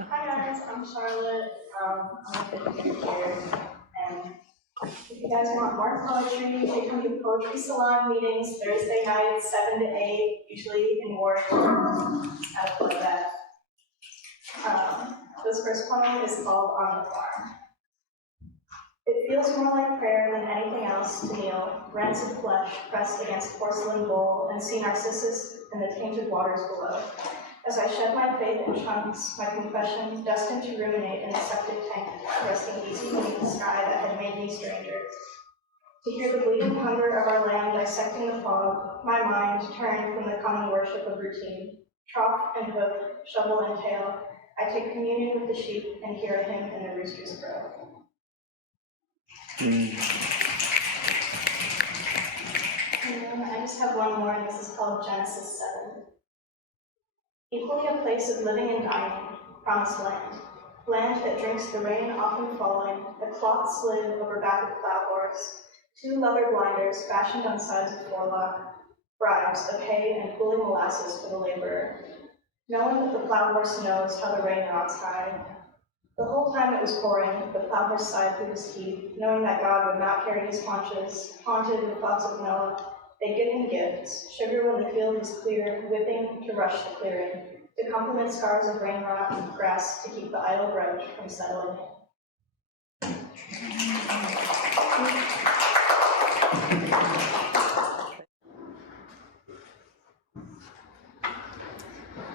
Hi guys, I'm Charlotte. I'm a fifth year, and if you guys want more poetry, you can come to Poetry Salon meetings Thursday nights, 7 to 8, usually in War of that. This first poem is called On the Farm. It feels more like prayer than anything else to kneel, rancid flesh pressed against porcelain bowl, and see Narcissus in the tainted waters below. As I shed my faith in chunks, my confession destined to ruminate in a septic tank, resting easy beneath the sky that had made me stranger. To hear the bleeding hunger of our land dissecting the fog, my mind turned from the common worship of routine. Trough and hoof, shovel and tail, I take communion with the sheep and hear a hymn in the rooster's crow. And then I just have one more, and this is called Genesis 7. Equally a place of living and dying, promised land. Land that drinks the rain often falling, a cloth slid over back of plow horse, 2 leather blinders fashioned on sides of forelock, bribes of hay and cooling molasses for the laborer. Knowing that the plow horse knows how the rain rots high. The whole time it was pouring, the plow horse sighed through his teeth, knowing that God would not carry his haunches, haunted with thoughts of Noah. They give him gifts, sugar when the field was clear, whipping to rush the clearing, to complement scars of rain rot and grass to keep the idle grudge from settling.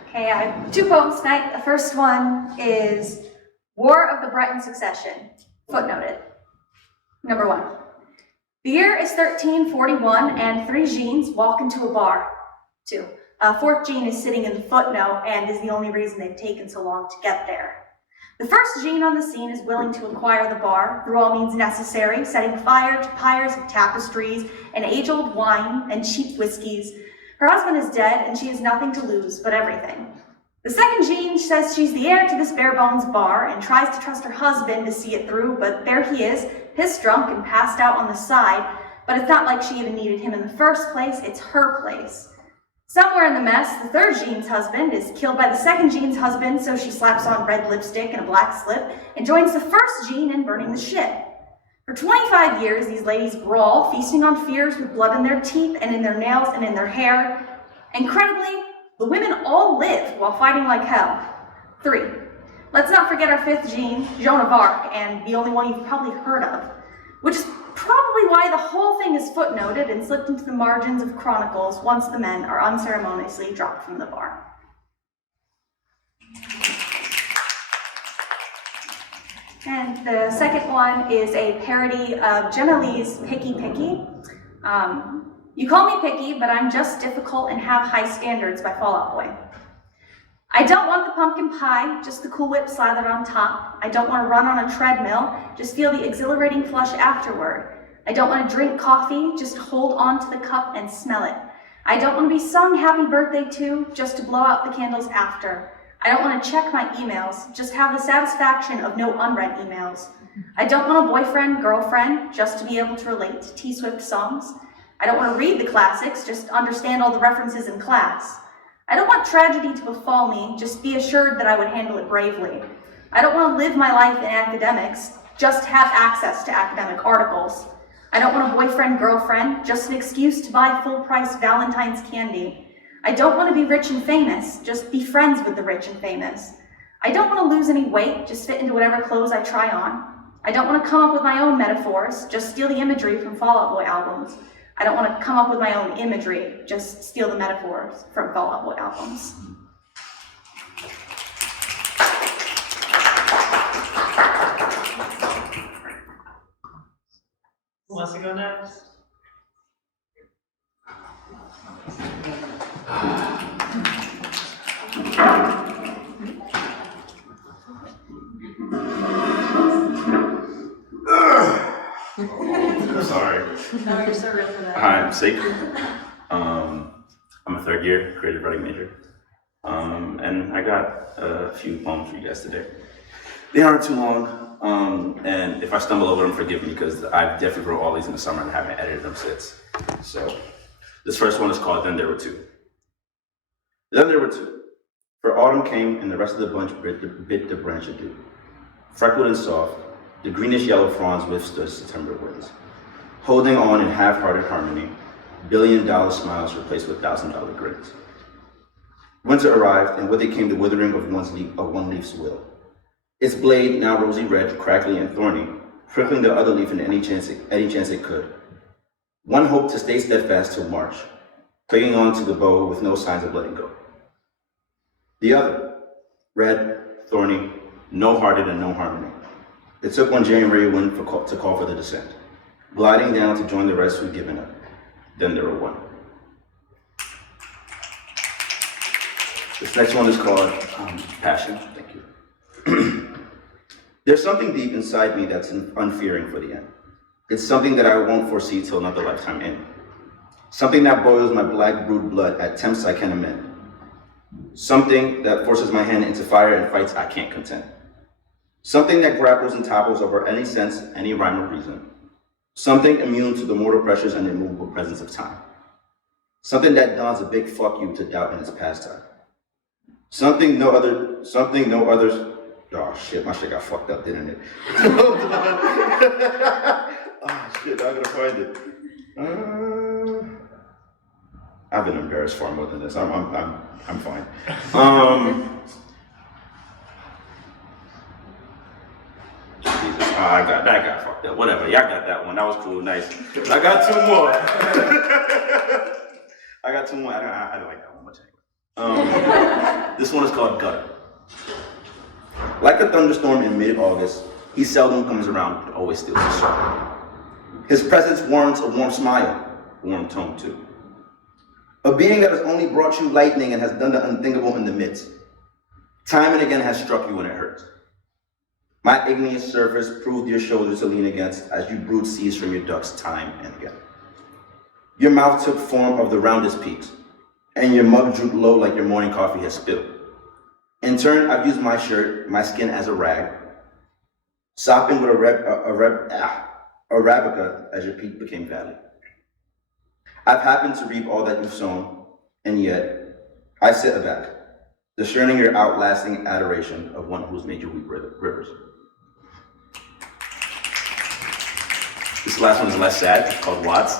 Okay, I have 2 poems tonight. The first one is War of the Brenton Succession, footnoted. Number 1. The year is 1341, and 3 Jeans walk into a bar. 2. 4th Jean is sitting in the footnote and is the only reason they've taken so long to get there. The first Jean on the scene is willing to acquire the bar through all means necessary, setting fire to pyres of tapestries and age-old wine and cheap whiskeys. Her husband is dead, and she has nothing to lose but everything. The second Jean says she's the heir to this bare-bones bar and tries to trust her husband to see it through, but there he is, pissed drunk and passed out on the side, but it's not like she even needed him in the first place, it's her place. Somewhere in the mess, the third Jean's husband is killed by the second Jean's husband, so she slaps on red lipstick and a black slip and joins the first Jean in burning the ship. For 25 years, these ladies brawl, feasting on fears with blood in their teeth and in their nails and in their hair. Incredibly, the women all live while fighting like hell. 3. Let's not forget our 5th Jean, Joan of Arc, and the only one you've probably heard of, which is probably why the whole thing is footnoted and slipped into the margins of chronicles once the men are unceremoniously dropped from the bar. And the second one is a parody of Jenna Lee's Picky Picky. You call me picky, but I'm just difficult and have high standards by Fall Out Boy. I don't want the pumpkin pie, just the Cool Whip slathered on top. I don't want to run on a treadmill, just feel the exhilarating flush afterward. I don't want to drink coffee, just hold on to the cup and smell it. I don't want to be sung happy birthday to, just to blow out the candles after. I don't want to check my emails, just have the satisfaction of no unread emails. I don't want a boyfriend, girlfriend, just to be able to relate to T-Swift songs. I don't want to read the classics, just understand all the references in class. I don't want tragedy to befall me, just be assured that I would handle it bravely. I don't want to live my life in academics, just have access to academic articles. I don't want a boyfriend, girlfriend, just an excuse to buy full-price Valentine's candy. I don't want to be rich and famous, just be friends with the rich and famous. I don't want to lose any weight, just fit into whatever clothes I try on. I don't want to come up with my own metaphors, just steal the imagery from Fall Out Boy albums. I don't want to come up with my own imagery, just steal the metaphors from Fall Out Boy albums. Who wants to go next? Sorry. No, you're so real for that. Hi, I'm seckou. I'm a 3rd year creative writing major. And I got a few poems for you guys today. They aren't too long, and if I stumble over them, forgive me, because I definitely wrote all these in the summer and haven't edited them since. So, this first one is called Then There Were Two. Then there were two. For autumn came, and the rest of the bunch bit the branch adieu. Freckled and soft, the greenish-yellow fronds withstood September winds. Holding on in half-hearted harmony, billion-dollar smiles replaced with $1,000 grins. Winter arrived, and with it came the withering of one leaf's will. Its blade, now rosy red, crackly, and thorny, prickling the other leaf in any chance it could. One hoped to stay steadfast till March, clinging on to the bow with no signs of letting go. The other, red, thorny, no-hearted, and no harmony. It took one January wind to call for the descent, gliding down to join the rest who'd given up. Then there were one. This next one is called Passion. Thank you. There's something deep inside me that's unfearing for the end. It's something that I won't foresee till another lifetime in. Something that boils my black brewed blood at temps I can amend. Something that forces my hand into fire and fights I can't contend. Something that grapples and topples over any sense, any rhyme or reason. Something immune to the mortal pressures and immovable presence of time. Something that dons a big fuck you to doubt in its pastime. Something no others, oh shit, my shit got fucked up, didn't it? Oh shit, I gotta find it. I've been embarrassed far more than this. I'm fine. Jesus, that got fucked up. Whatever, y'all got that one. That was cool, nice. I got two more. I got two more. I don't like that one much anyway. This one is called Gutter. Like a thunderstorm in mid-August, he seldom comes around, but always steals a song. His presence warrants a warm smile, warm tone too. A being that has only brought you lightning and has done the unthinkable in the midst. Time and again has struck you when it hurts. My igneous surface proved your shoulders to lean against as you brewed seas from your ducts time and again. Your mouth took form of the roundest peaks, and your mug drooped low like your morning coffee has spilled. In turn, I've used my shirt, my skin as a rag, sopping with Arabica as your peak became valley. I've happened to reap all that you've sown, and yet I sit aback, discerning your outlasting adoration of one who's made you weep rivers. This last one is less sad, it's called Watts.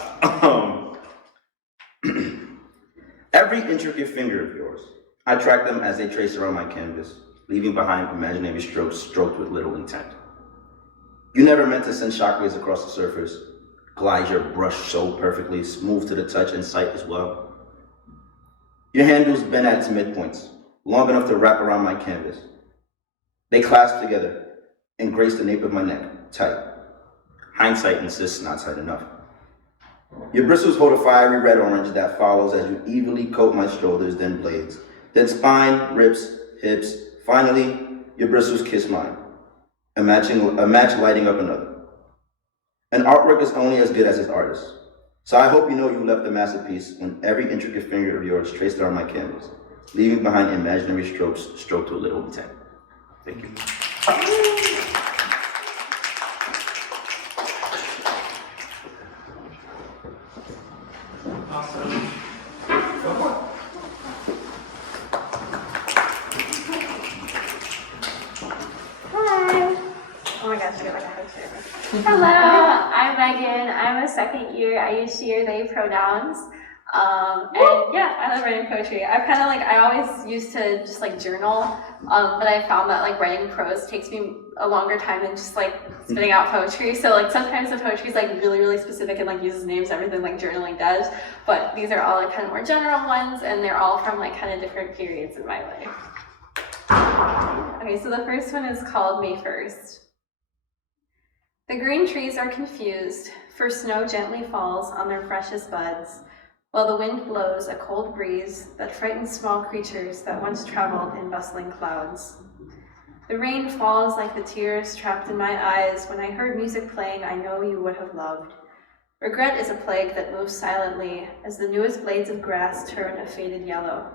Every intricate finger of yours, I track them as they trace around my canvas, leaving behind imaginary strokes stroked with little intent. You never meant to send shockwaves across the surface, glide your brush so perfectly, smooth to the touch and sight as well. Your handles bend at its midpoints, long enough to wrap around my canvas. They clasp together and grace the nape of my neck, tight. Hindsight insists not tight enough. Your bristles hold a fiery red-orange that follows as you evenly coat my shoulders, then blades, then spine, ribs, hips. Finally, your bristles kiss mine, a match lighting up another. An artwork is only as good as its artist, so I hope you know you left a masterpiece when every intricate finger of yours traced around my canvas, leaving behind imaginary strokes stroked with little intent. Thank you. Awesome. Hi. Oh my gosh, I got like a hug service. Hello, I'm Megan. I'm a second year. I use she or they pronouns. And yeah, I love writing poetry. I always used to just like journal, but I found that like writing prose takes me a longer time than just like spitting out poetry. So like sometimes the poetry is like really, really specific and like uses names, everything like journaling does. But these are all like kind of more general ones, and they're all from like kind of different periods in my life. Okay, so the first one is called May 1st. The green trees are confused, for snow gently falls on their freshest buds, while the wind blows a cold breeze that frightens small creatures that once traveled in bustling clouds. The rain falls like the tears trapped in my eyes when I heard music playing I know you would have loved. Regret is a plague that moves silently as the newest blades of grass turn a faded yellow.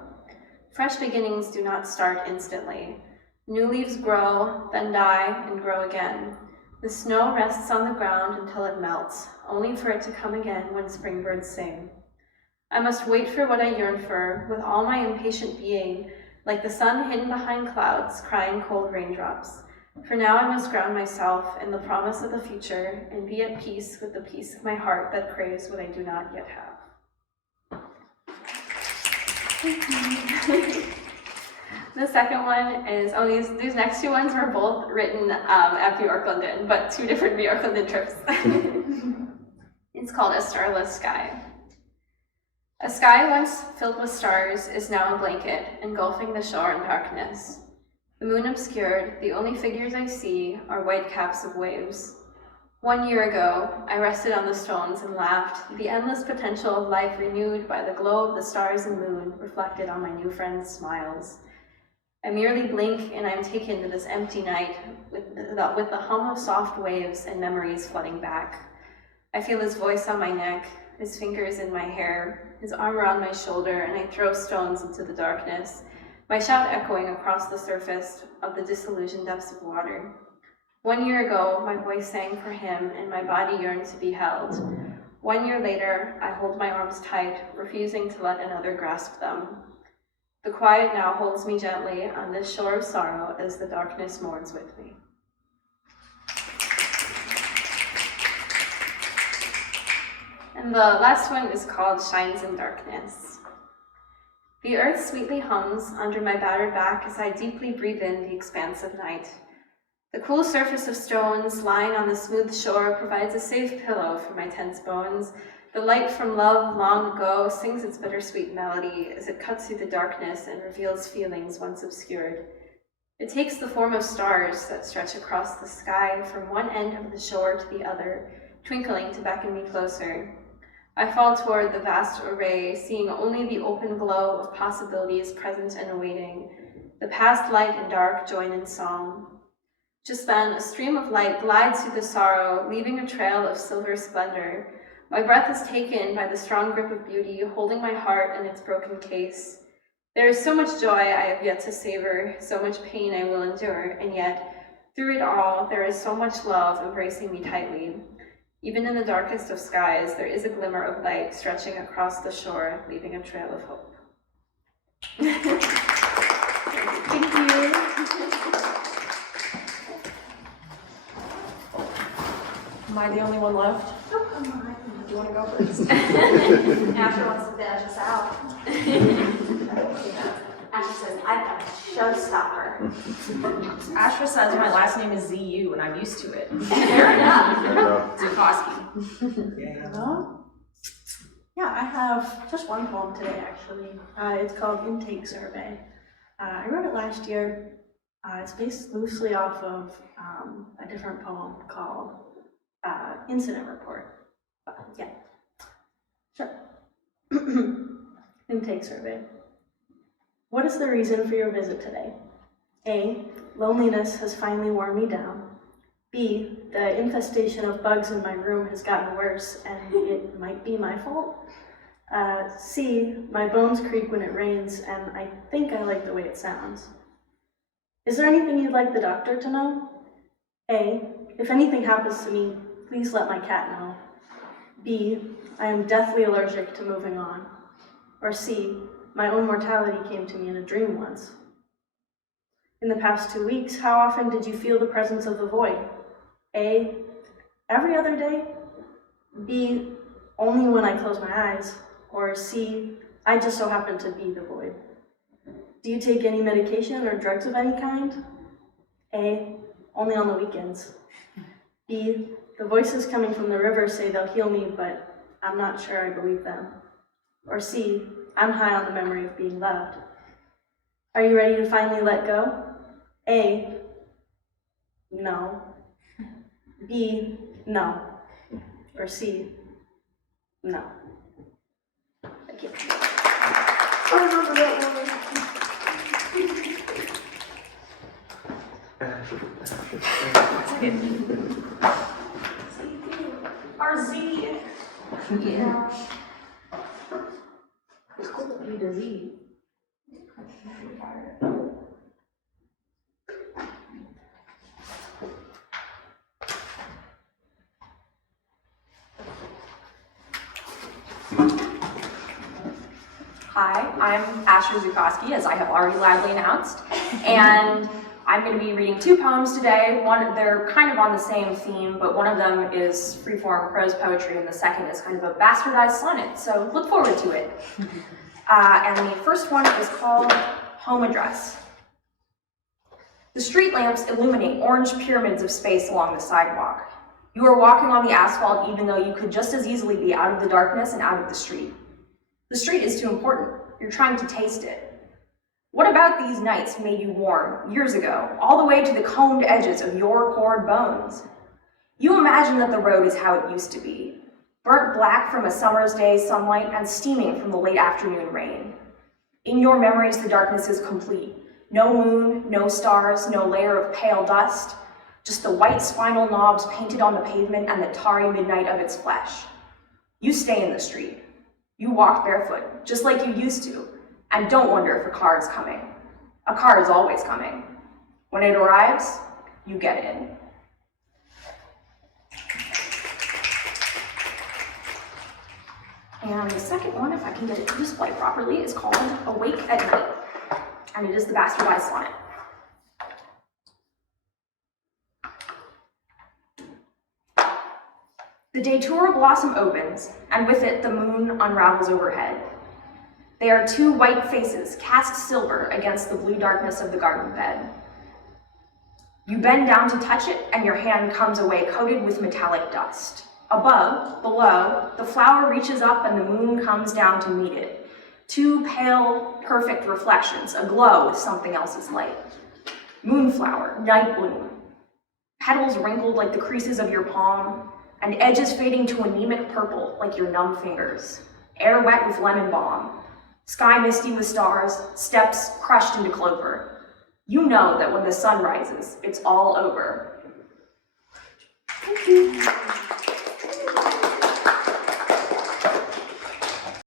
Fresh beginnings do not start instantly. New leaves grow, then die, and grow again. The snow rests on the ground until it melts, only for it to come again when spring birds sing. I must wait for what I yearn for, with all my impatient being, like the sun hidden behind clouds, crying cold raindrops. For now I must ground myself in the promise of the future and be at peace with the peace of my heart that craves what I do not yet have. The second one is, these next two ones were both written at Bjork London, but two different Bjork London trips. It's called A Starless Sky. A sky once filled with stars is now a blanket, engulfing the shore in darkness. The moon obscured, the only figures I see are white caps of waves. 1 year ago, I rested on the stones and laughed, the endless potential of life renewed by the glow of the stars and moon reflected on my new friends' smiles. I merely blink and I am taken to this empty night with the hum of soft waves and memories flooding back. I feel his voice on my neck, his fingers in my hair, his arm around my shoulder, and I throw stones into the darkness, my shout echoing across the surface of the disillusioned depths of water. 1 year ago, my voice sang for him and my body yearned to be held. 1 year later, I hold my arms tight, refusing to let another grasp them. The quiet now holds me gently on this shore of sorrow as the darkness mourns with me. And the last one is called Shines in Darkness. The earth sweetly hums under my battered back as I deeply breathe in the expanse of night. The cool surface of stones lying on the smooth shore provides a safe pillow for my tense bones. The light from love long ago sings its bittersweet melody as it cuts through the darkness and reveals feelings once obscured. It takes the form of stars that stretch across the sky from one end of the shore to the other, twinkling to beckon me closer. I fall toward the vast array, seeing only the open glow of possibilities present and awaiting. The past light and dark join in song. Just then, a stream of light glides through the sorrow, leaving a trail of silver splendor. My breath is taken by the strong grip of beauty, holding my heart in its broken case. There is so much joy I have yet to savor, so much pain I will endure, and yet, through it all, there is so much love embracing me tightly. Even in the darkest of skies, there is a glimmer of light stretching across the shore, leaving a trail of hope. Thank you. Am I the only one left? Oh, come on. Do you want to go first? Asher wants to finish us out. Asher says, I've got a showstopper. Asher says my last name is ZU and I'm used to it. Fair enough. Zukoski. Yeah, I have just one poem today, actually. It's called Intake Survey. I wrote it last year. It's based loosely off of a different poem called Incident Report. Yeah, sure. Intake Survey. What is the reason for your visit today? A, loneliness has finally worn me down. B, the infestation of bugs in my room has gotten worse and it might be my fault. C, my bones creak when it rains and I think I like the way it sounds. Is there anything you'd like the doctor to know? A, if anything happens to me, please let my cat know. B, I am deathly allergic to moving on. Or C, my own mortality came to me in a dream once. In the past 2 weeks, how often did you feel the presence of the void? A, every other day. B, only when I close my eyes. Or C, I just so happen to be the void. Do you take any medication or drugs of any kind? A, only on the weekends. B, the voices coming from the river say they'll heal me, but I'm not sure I believe them. Or C, I'm high on the memory of being loved. Are you ready to finally let go? A, no. B, no. Or C, no. Thank you. RZ. Yeah. It's cool to be to Z. Hi, I'm Asher Zukowski, as I have already loudly announced, and I'm going to be reading 2 poems today. They're kind of on the same theme, but one of them is freeform prose poetry, and the second is kind of a bastardized sonnet, so look forward to it. And the first one is called Home Address. The street lamps illuminate orange pyramids of space along the sidewalk. You are walking on the asphalt even though you could just as easily be out of the darkness and out of the street. The street is too important. You're trying to taste it. What about these nights made you warm, years ago, all the way to the combed edges of your cord bones? You imagine that the road is how it used to be, burnt black from a summer's day's sunlight and steaming from the late afternoon rain. In your memories, the darkness is complete. No moon, no stars, no layer of pale dust, just the white spinal knobs painted on the pavement and the tarry midnight of its flesh. You stay in the street. You walk barefoot, just like you used to, and don't wonder if a car is coming. A car is always coming. When it arrives, you get in. And the second one, if I can get it to display properly, is called Awake at Night, and it is the bastardized sonnet. The datura blossom opens, and with it the moon unravels overhead. They are 2 white faces cast silver against the blue darkness of the garden bed. You bend down to touch it, and your hand comes away coated with metallic dust. Above, below, the flower reaches up and the moon comes down to meet it. 2 pale, perfect reflections, aglow with something else's light. Moonflower, night bloom. Petals wrinkled like the creases of your palm, and edges fading to anemic purple like your numb fingers. Air wet with lemon balm. Sky misty with stars, steps crushed into clover. You know that when the sun rises, it's all over. Thank you.